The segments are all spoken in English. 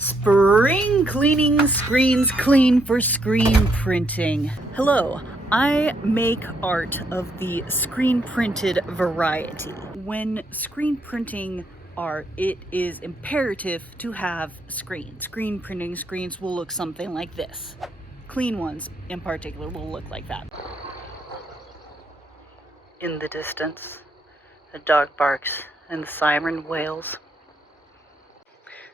Spring cleaning screens clean for screen printing. Hello, I make art of the screen printed variety. When screen printing art, it is imperative to have screens. Screen printing screens will look something like this. Clean ones in particular will look like that. In the distance, a dog barks and the siren wails.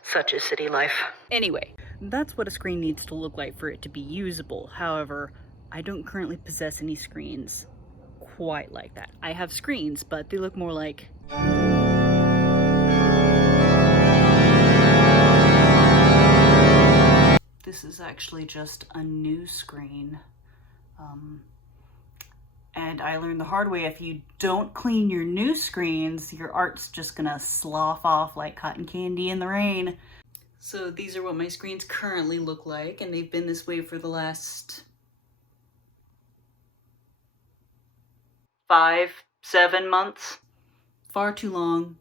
Such is city life. Anyway, that's what a screen needs to look like for it to be usable. However, I don't currently possess any screens quite like that. I have screens, but they look more like... This is actually just a new screen. And I learned the hard way, if you don't clean your new screens, your art's just gonna slough off like cotton candy in the rain. So these are what my screens currently look like, and they've been this way for the last 5-7 months. Far too long,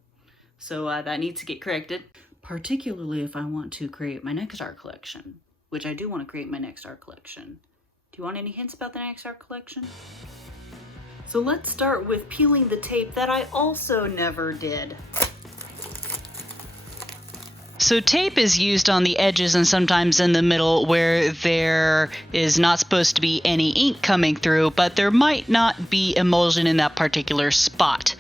so that needs to get corrected. Particularly if I want to create my next art collection, which I do want to create my next art collection. Do you want any hints about the next art collection? So let's start with peeling the tape that I also never did. So tape is used on the edges and sometimes in the middle where there is not supposed to be any ink coming through, but there might not be emulsion in that particular spot.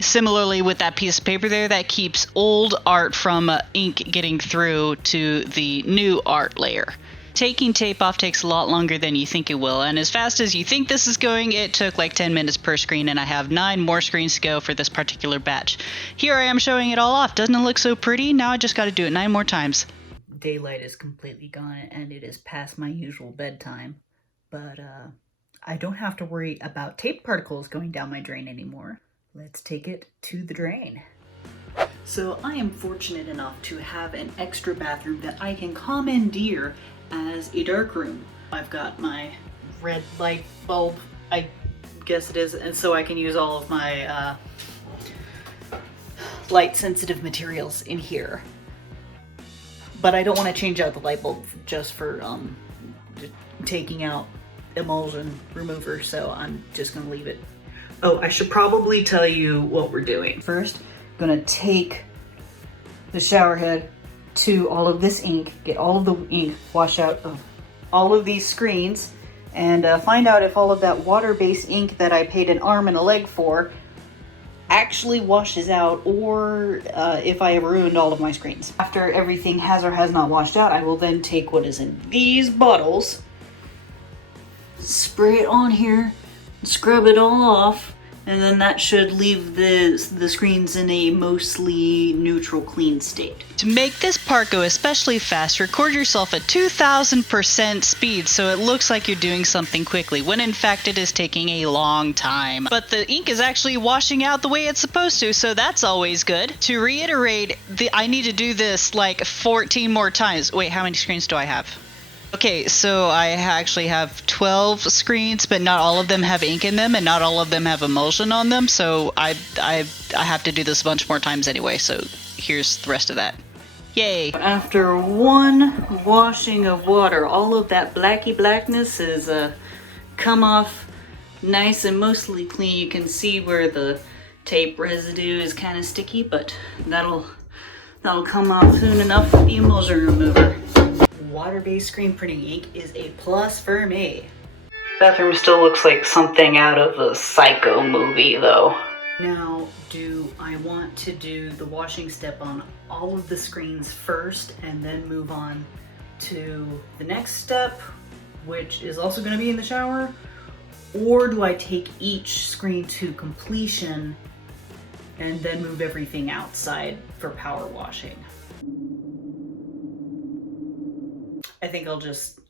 Similarly with that piece of paper there, that keeps old art from ink getting through to the new art layer. Taking tape off takes a lot longer than you think it will, and as fast as you think this is going, it took like 10 minutes per screen, and I have 9 more screens to go for this particular batch. Here I am showing it all off. Doesn't it look so pretty? Now I just got to do it 9 more times. Daylight is completely gone, and it is past my usual bedtime, but I don't have to worry about tape particles going down my drain anymore. Let's take it to the drain. So I am fortunate enough to have an extra bathroom that I can commandeer as a dark room. I've got my red light bulb, I guess it is, and so I can use all of my light sensitive materials in here. But I don't want to change out the light bulb just for taking out emulsion remover, so I'm just gonna leave it. Oh, I should probably tell you what we're doing. First, I'm gonna take the shower head to all of this ink, get all of the ink, wash out of all of these screens, and find out if all of that water-based ink that I paid an arm and a leg for actually washes out, or if I have ruined all of my screens. After everything has or has not washed out, I will then take what is in these bottles, spray it on here, scrub it all off, and then that should leave the screens in a mostly neutral, clean state. To make this part go especially fast, record yourself at 2000% speed so it looks like you're doing something quickly, when in fact it is taking a long time. But the ink is actually washing out the way it's supposed to, so that's always good. To reiterate, I need to do this like 14 more times. Wait, how many screens do I have? Okay, so I actually have 12 screens, but not all of them have ink in them, and not all of them have emulsion on them, so I have to do this a bunch more times anyway, so here's the rest of that. Yay! After one washing of water, all of that blacky blackness is come off nice and mostly clean. You can see where the tape residue is kind of sticky, but that'll come off soon enough with the emulsion remover. Water-based screen printing ink is a plus for me. Bathroom still looks like something out of a Psycho movie though. Now, do I want to do the washing step on all of the screens first and then move on to the next step, which is also going to be in the shower? Or do I take each screen to completion and then move everything outside for power washing? I think I'll just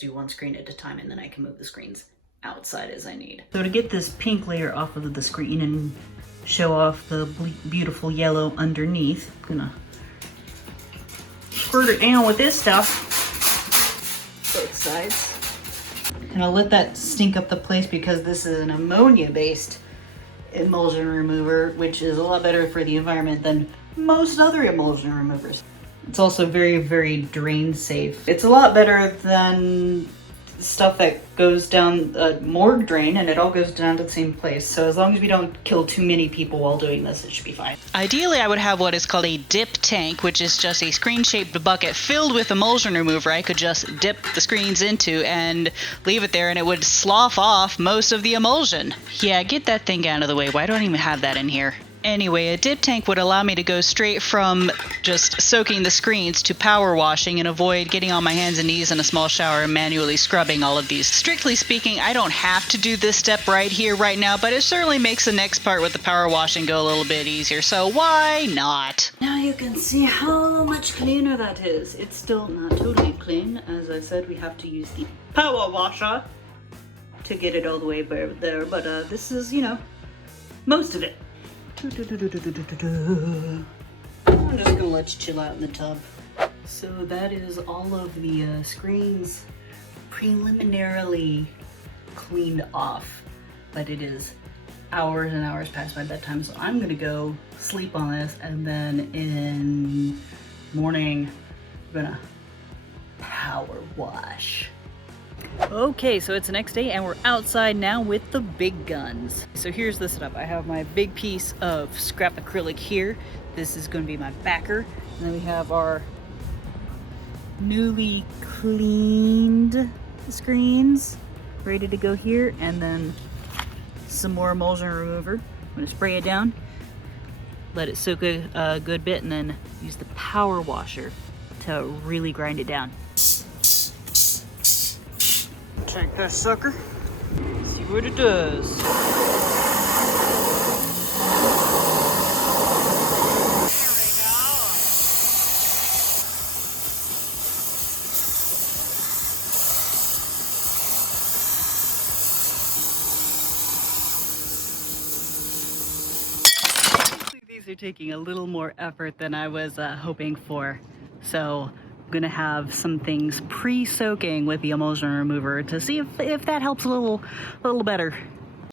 do one screen at a time, and then I can move the screens outside as I need. So to get this pink layer off of the screen and show off the beautiful yellow underneath, I'm gonna squirt it down with this stuff, both sides. And I'll let that stink up the place because this is an ammonia-based emulsion remover, which is a lot better for the environment than most other emulsion removers. It's also very, very drain safe. It's a lot better than stuff that goes down a morgue drain, and it all goes down to the same place. So as long as we don't kill too many people while doing this, it should be fine. Ideally, I would have what is called a dip tank, which is just a screen-shaped bucket filled with emulsion remover I could just dip the screens into and leave it there, and it would slough off most of the emulsion. Yeah, get that thing out of the way. Why don't I even have that in here? Anyway, a dip tank would allow me to go straight from just soaking the screens to power washing and avoid getting on my hands and knees in a small shower and manually scrubbing all of these. Strictly speaking, I don't have to do this step right here, right now, but it certainly makes the next part with the power washing go a little bit easier, so why not? Now you can see how much cleaner that is. It's still not totally clean. As I said, we have to use the power washer to get it all the way there, but this is, you know, most of it. I'm just gonna let you chill out in the tub. So that is all of the screens preliminarily cleaned off, but it is hours and hours past my bedtime, so I'm gonna go sleep on this, and then in morning I'm gonna power wash. Okay, so it's the next day and we're outside now with the big guns. So here's the setup. I have my big piece of scrap acrylic here. This is going to be my backer. And then we have our newly cleaned screens ready to go here. And then some more emulsion remover. I'm going to spray it down, let it soak a good bit, and then use the power washer to really grind it down. Take that sucker, see what it does. These are taking a little more effort than I was hoping for, so I'm gonna have some things pre-soaking with the emulsion remover to see if that helps a little better.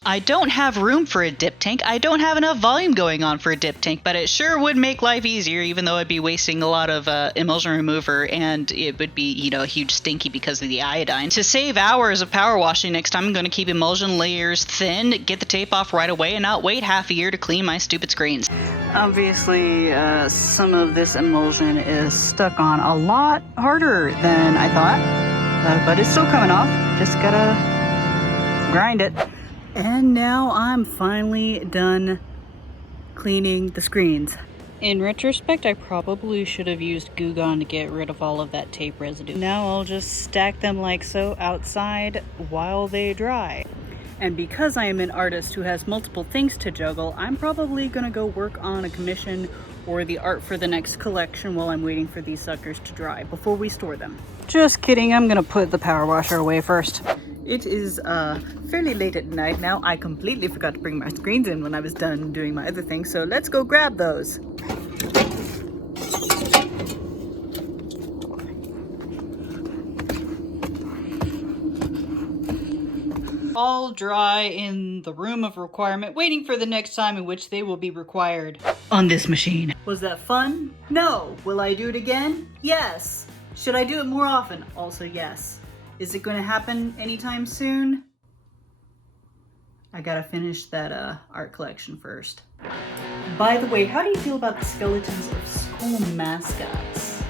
I don't have room for a dip tank. I don't have enough volume going on for a dip tank, but it sure would make life easier, even though I'd be wasting a lot of emulsion remover, and it would be, you know, a huge stinky because of the iodine. To save hours of power washing next time, I'm going to keep emulsion layers thin, get the tape off right away, and not wait half a year to clean my stupid screens. Obviously, some of this emulsion is stuck on a lot harder than I thought, but it's still coming off. Just gotta grind it. And now I'm finally done cleaning the screens. In retrospect, I probably should have used Goo Gone to get rid of all of that tape residue. Now I'll just stack them like so outside while they dry. And because I am an artist who has multiple things to juggle, I'm probably gonna go work on a commission or the art for the next collection while I'm waiting for these suckers to dry before we store them. Just kidding, I'm gonna put the power washer away first. It is fairly late at night now. I completely forgot to bring my screens in when I was done doing my other things, so let's go grab those. All dry in the room of requirement, waiting for the next time in which they will be required on this machine. Was that fun? No. Will I do it again? Yes. Should I do it more often? Also yes. Is it going to happen anytime soon? I gotta finish that art collection first. By the way, how do you feel about the skeletons of school mascots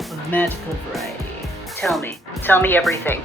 of magical variety? Tell me everything.